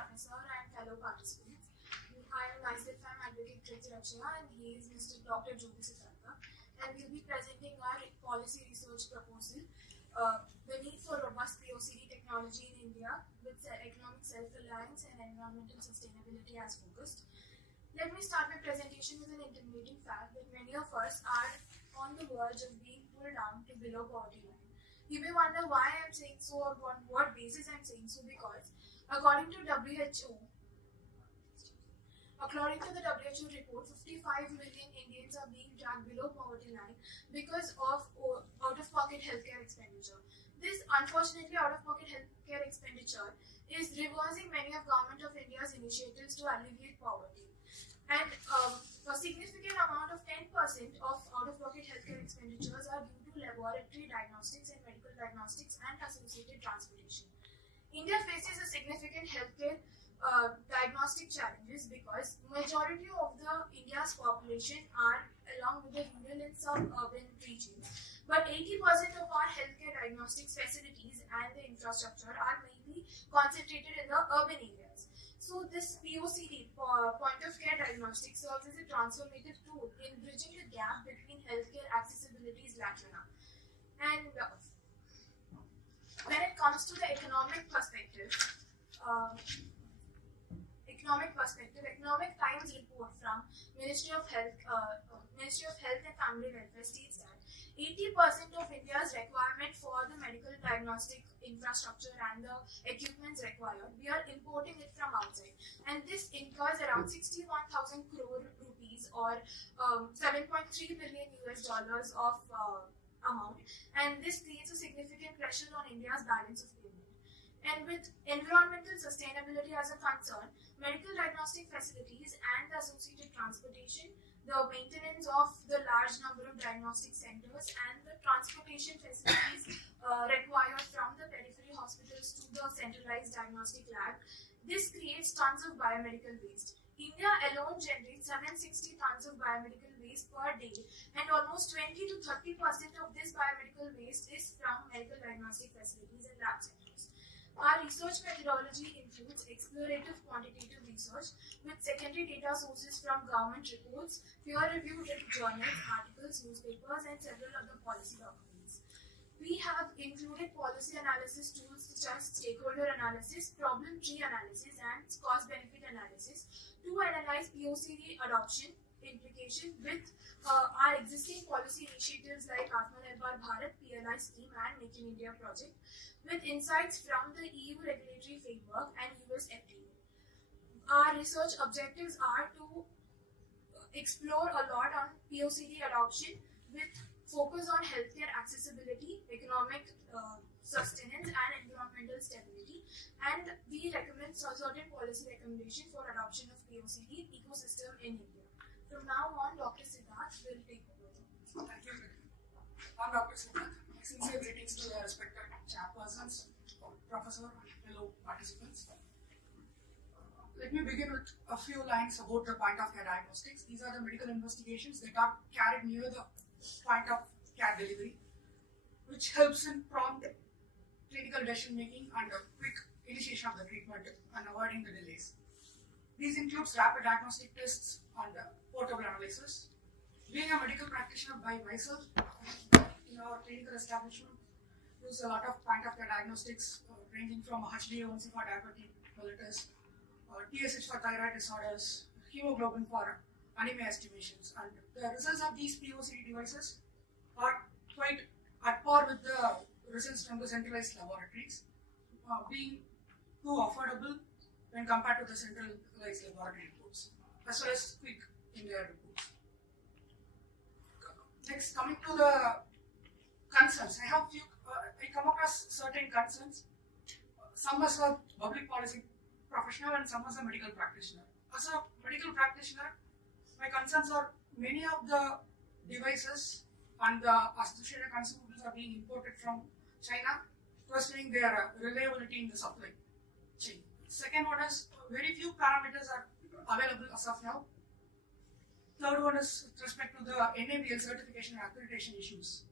Professor and fellow participants. I am myself, Advocate Trichy Rachaya, and he is Mr. Dr. Jyoti Siddhartha, and we will be presenting our policy research proposal, the need for robust POCD technology in India with economic self-reliance and environmental sustainability as focused. Let me start my presentation with an intimidating fact that many of us are on the verge of being pulled down to below poverty line. You may wonder why I'm saying so or on what basis I'm saying so, because according to the WHO report, 55 million Indians are being dragged below poverty line because of out-of-pocket healthcare expenditure. This, unfortunately, out-of-pocket healthcare expenditure is reversing many of Government of India's initiatives to alleviate poverty. And a significant amount of 10% of out-of-pocket healthcare expenditures are due to laboratory diagnostics and medical diagnostics and associated transportation. India faces a significant healthcare diagnostic challenges because majority of the India's population are along with the rural and suburban regions. But 80% of our healthcare diagnostics facilities and the infrastructure are mainly concentrated in the urban areas. So this POCD, point of care diagnostics, serves as a transformative tool in bridging the gap between healthcare accessibility's lacuna. And when it comes to the economic Economic Times report from Ministry of Health and Family Welfare states that 80% of India's requirement for the medical diagnostic infrastructure and the equipments required, we are importing it from outside, and this incurs around 61,000 crore rupees or $7.3 billion of amount, and this creates a significant pressure on India's balance of payment. And with environmental sustainability as a concern, medical diagnostic facilities and the associated transportation, the maintenance of the large number of diagnostic centers, and the transportation facilities required from the periphery hospitals to the centralized diagnostic lab, this creates tons of biomedical waste. India alone generates 760 tons of biomedical waste per day, and almost 20 to 30% of this biomedical waste is from medical diagnostic facilities and lab centers. Our research methodology includes explorative quantitative research with secondary data sources from government reports, peer-reviewed journals, articles, newspapers, and several other policy documents. We have included policy analysis tools such as stakeholder analysis, problem tree analysis, and cost-benefit analysis to analyze POCD adoption implication with our existing policy initiatives like Atmanirbhar Bharat, PLI scheme, and Make in India project, with insights from the EU regulatory framework and US FTA. Our research objectives are to explore a lot on POCD adoption with focus on healthcare accessibility, economic sustenance, and environmental stability, and we recommend certain policy recommendation for adoption of POCD ecosystem in India. From now on, Dr. Siddharth will take over. Thank you. I'm Dr. Siddharth. Sincere greetings to the respected chairpersons, professor, and fellow participants. Let me begin with a few lines about the point of care diagnostics. These are the medical investigations that are carried near the point of care delivery, which helps in prompt clinical decision making and a quick initiation of the treatment and avoiding the delays. These includes rapid diagnostic tests and portable analysis. Being a medical practitioner by myself, in our clinical establishment, use a lot of point of care diagnostics ranging from HbA1c for diabetic mellitus, TSH for thyroid disorders, hemoglobin for anemia estimations, and the results of these POCD devices are quite at par with the results from the centralized laboratories, being too affordable when compared to the centralized laboratory reports, as well as quick in their reports. Next, coming to the concerns, I come across certain concerns. Some as a public policy professional and some as a medical practitioner. As a medical practitioner, my concerns are many of the devices and the associated consumables are being imported from China, questioning their reliability in the supply chain. Second one is very few parameters are available as of now. Third one is with respect to the NABL certification and accreditation issues.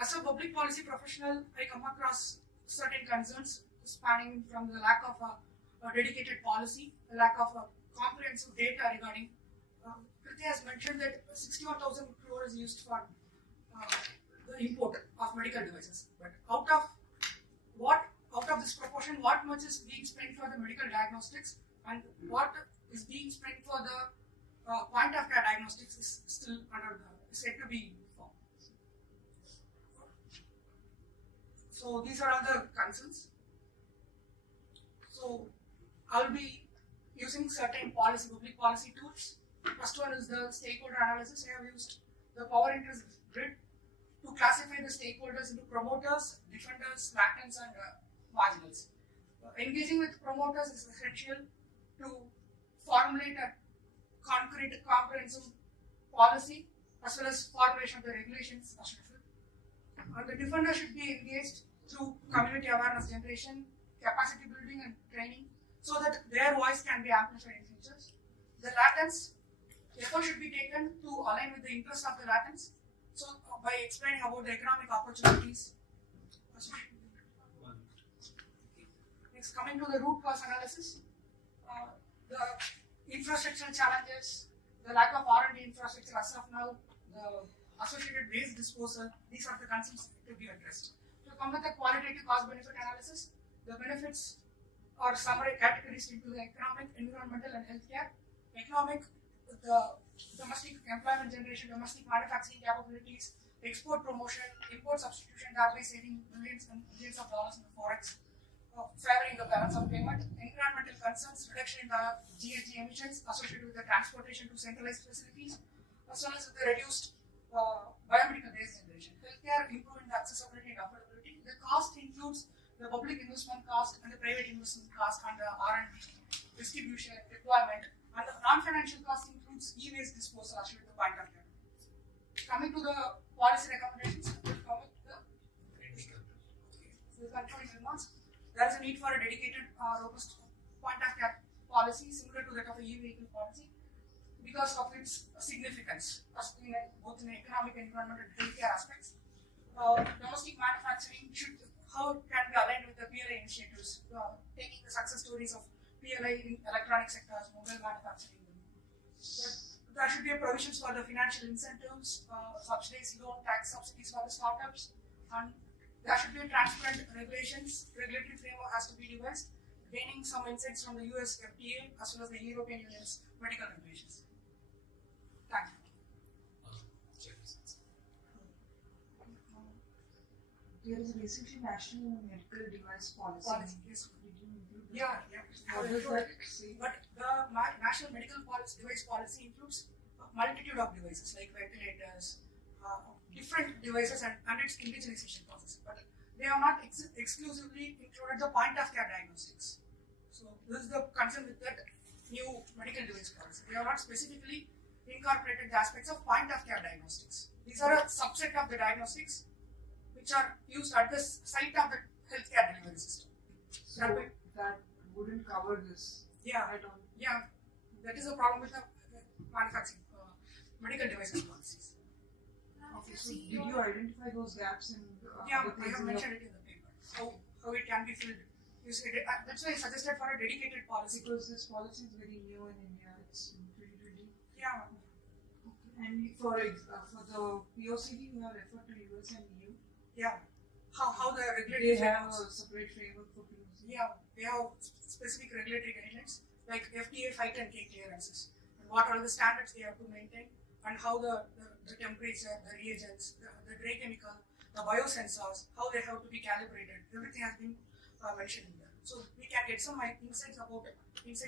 As a public policy professional, I come across certain concerns spanning from the lack of a dedicated policy, a lack of comprehensive data regarding. Kriti has mentioned that 61,000 crore is used for the import of medical devices. But out of this proportion, what much is being spent for the medical diagnostics and what is being spent for the point of care diagnostics is still said to be formed. So these are all the concerns. So I'll be using certain public policy tools. First one is the stakeholder analysis. I have used the power interest grid to classify the stakeholders into promoters, defenders, lactants, and marginals. Engaging with promoters is essential to formulate a concrete, comprehensive policy as well as formulation of the regulations. The defender should be engaged through community awareness generation, capacity building, and training so that their voice can be amplified in future. The latents, effort should be taken to align with the interests of the latents. So, by explaining about the economic opportunities. Next, coming to the root cause analysis, the infrastructural challenges, the lack of R&D infrastructure as of now, the associated waste disposal, these are the concerns to be addressed. To come with the qualitative cost-benefit analysis, the benefits are summary categories into the economic, environmental, and healthcare. Economic, the domestic employment generation, domestic manufacturing capabilities, export promotion, import substitution, thereby saving millions and billions of dollars in the forex, favoring the balance of payment. Environmental concerns, reduction in the GHG emissions associated with the transportation to centralized facilities, as well as with the reduced biomedical waste generation. Healthcare, improving the accessibility and affordability. The cost includes the public investment cost and the private investment cost and the R&D, distribution, deployment, and the non-financial cost includes e-waste disposal as with the point of care. Coming to the policy recommendations, the concluding remarks, there is a need for a dedicated, robust point of care policy similar to that of the e-vehicle policy because of its significance, both in the economic, environmental, and healthcare aspects. Domestic manufacturing should how it can be aligned with the PLI initiatives, taking the success stories of PLI in electronic sectors, mobile manufacturing. There should be a provisions for the financial incentives, subsidies, loan, tax subsidies for the startups, and there should be a transparent regulatory framework has to be devised, gaining some insights from the US FDA as well as the European Union's medical regulations. Thank you. There is a recently national medical device policy. Yes. Did you include that? Yeah. What does that say? But the national medical device policy includes a multitude of devices like ventilators, different devices, and its indigenization process. But they have not exclusively included the point of care diagnostics. So this is the concern with that new medical device policy. They have not specifically incorporated the aspects of point of care diagnostics. These are a subset of the diagnostics which are used at the site of the healthcare delivery system. So that wouldn't cover this. Yeah, At all. yeah, that is a problem with the manufacturing medical devices policies. Okay, so did you identify those gaps in Yeah, other I things have in mentioned it in the paper. How it can be filled. You said that's why I suggested for a dedicated policy. because this policy is very new in India. It's in 2020. Yeah, And for the POCD, you have referred to US and EU. yeah. How the They regulatory have frameworks. a separate framework for POCD. Yeah, they have specific regulatory guidelines like FDA 510K clearances and what are the standards they have to maintain and how the temperature, the reagents, the dry chemical, the biosensors, how they have to be calibrated. Everything has been mentioned in there. So we can get some insights about these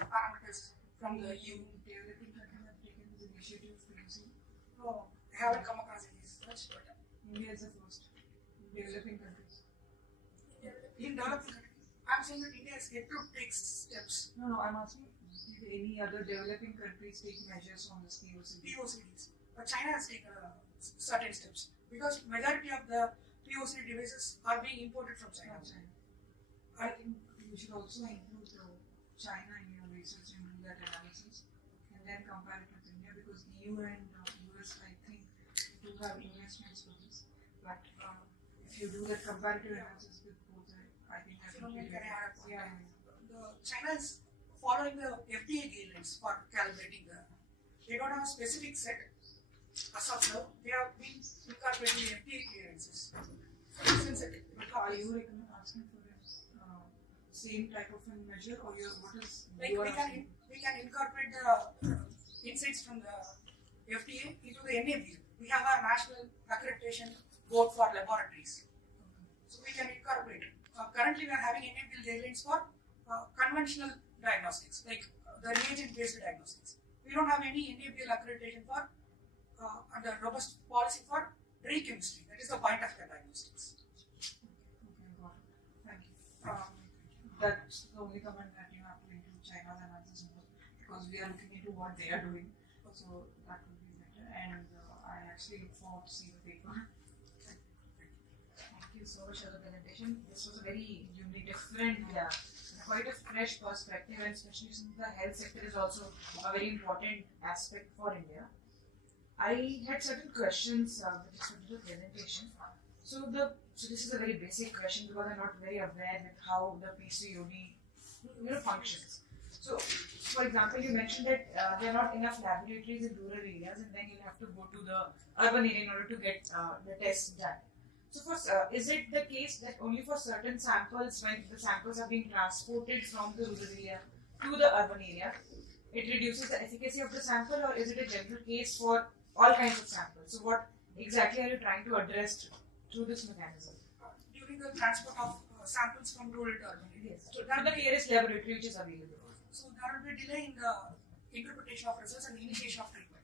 parameters from the EU. Developing countries have taken this initiative for POCD. No, I haven't come across any such, but India is the first. Developing countries. in developing countries, I'm saying that India is yet to take steps. No, I'm asking did any other developing countries take measures on this POCD? POCDs. But China has taken certain steps because majority of the POCD devices are being imported from China. I think you should also include China in your research and do that analysis and then compare it with India because EU and US I think do have investments for this. But if you do that comparative analysis with both, I think that would be Can I add a point? yeah. The China is following the FDA guidelines for calibrating the. They don't have a specific set as of now. They have been incorporating the FDA clearances. Since it, Are you asking for the same type of a measure, or what is like you are we asking? can incorporate the insights from the FDA into the NAB. We have a national accreditation board for laboratories, so we can incorporate. Currently, we are having NAB guidelines for conventional diagnostics, like the reagent-based diagnostics. We don't have any NABL accreditation for under robust policy for re-chemistry. That is the point of care diagnostics. Okay, got it. Thank you. That's the only comment that you have to include China's analysis because we are looking into what they are doing. So that will be better. And I actually look forward to see the paper. Thank you so much for the presentation. This was a very unique, different, quite a fresh perspective, and especially since the health sector is also a very important aspect for India. I had certain questions with respect to the presentation. So this is a very basic question because I'm not very aware with how the PCOD functions. So, for example, you mentioned that there are not enough laboratories in rural areas, and then you'll have to go to the urban area in order to get the tests done. So, is it the case that only for certain samples, when the samples are being transported from the rural area to the urban area, it reduces the efficacy of the sample, or is it a general case for all kinds of samples? So, what exactly are you trying to address through this mechanism? During the transport of samples from rural to urban areas. Yes. So, to the nearest laboratory which is available. So there will be a delay in the interpretation of results and the initiation of treatment.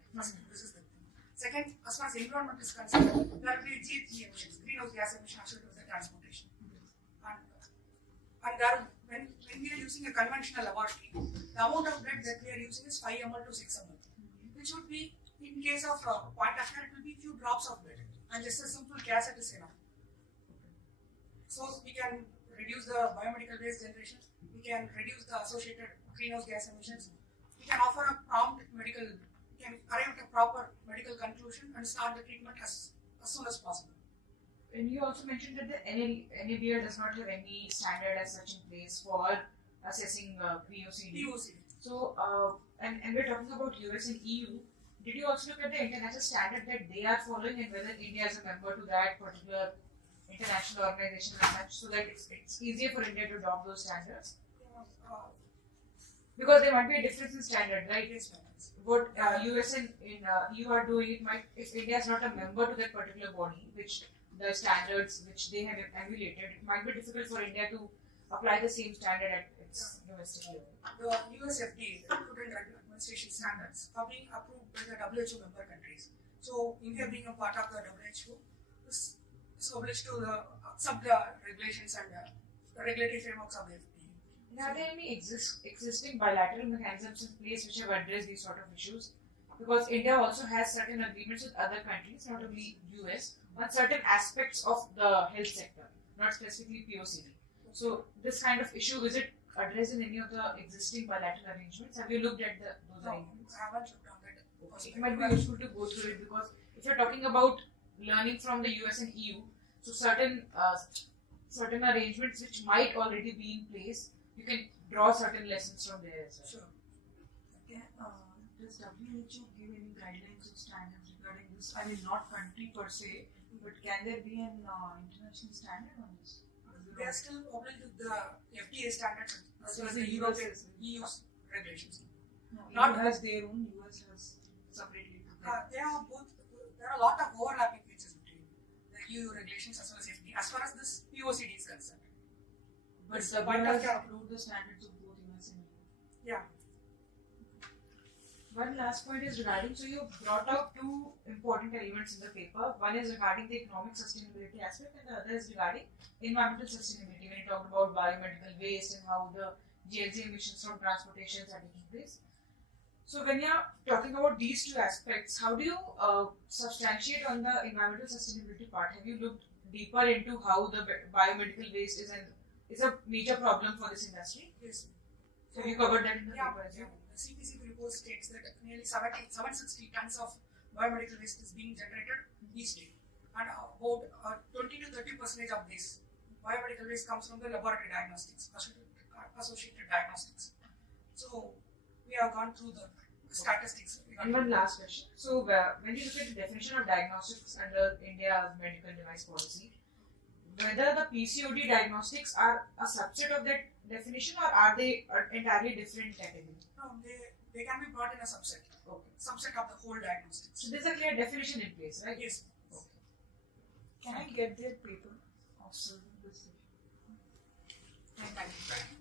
This is the thing. Second, as far as environment is concerned, there will be GHG emissions, greenhouse gas emission associated with the transportation. And there, when we are using a conventional laboratory, the amount of blood that we are using is 5 ml to 6 ml, which would be, in case of point of care, it will be few drops of blood, and just a simple cassette is enough. So we can reduce the biomedical waste generation, we can reduce the associated greenhouse gas emissions, we can offer a prompt medical, we can arrive at a proper medical conclusion and start the treatment as soon as possible. And you also mentioned that the NABL does not have any standard as such in place for assessing POCD. POCD. So, and we're talking about US and EU. Did you also look at the international standard that they are following, and whether India is a member to that particular international organization and such, so that it's easier for India to adopt those standards? Because there might be a difference in standard, right? What US and EU are doing, it might, if India is not a member to that particular body, which the standards which they have emulated, it might be difficult for India to apply the same standard at its domestic level. The US FDA, the Food and Drug Administration standards, are being approved by the WHO member countries. So India being a part of the WHO is obliged to accept the regulations and the regulatory frameworks of the FDA. And are there any existing bilateral mechanisms in place which have addressed these sort of issues? Because India also has certain agreements with other countries, not only US, on certain aspects of the health sector, not specifically POCD. So this kind of issue, is it addressed in any of the existing bilateral arrangements? Have you looked at those arrangements? I haven't looked on that. It might be useful to go through it, because if you're talking about learning from the US and EU, so certain arrangements which might already be in place, you can draw certain lessons from there as well. Sure. Does WHO give any guidelines or standards regarding this? I mean, not country per se, but can there be an international standard on this? They are still obliged with the FDA standards as well as So the the European US is- EU's regulations. No, Not- EU has their own, US has separately. There are both. There are a lot of overlapping features between the EU regulations as well as FDA, as far as this POCD is concerned. But It's the point of has care. approved the standards of both US and EU. Yeah. One last point is regarding, so you brought out two important elements in the paper. One is regarding the economic sustainability aspect, and the other is regarding environmental sustainability, when you talked about biomedical waste and how the GHG emissions from transportation are taking place. So when you're talking about these two aspects, how do you substantiate on the environmental sustainability part? Have you looked deeper into how the biomedical waste is a major problem for this industry? Yes. So have you covered that in the Yeah. paper as well? The CPC report states that nearly 760 tons of biomedical waste is being generated each day, and about 20 to 30% of this biomedical waste comes from the laboratory diagnostics associated diagnostics. So we have gone through the statistics. And one last question. So, when you look at the definition of diagnostics under India's medical device policy, whether the PCOD diagnostics are a subset of that definition or are they an entirely different category? No, they can be brought in a subset. Okay. Subset of the whole diagnostics. So, there's a clear definition in place, right? Yes. Okay. Can I get their paper of serving this? Thank you.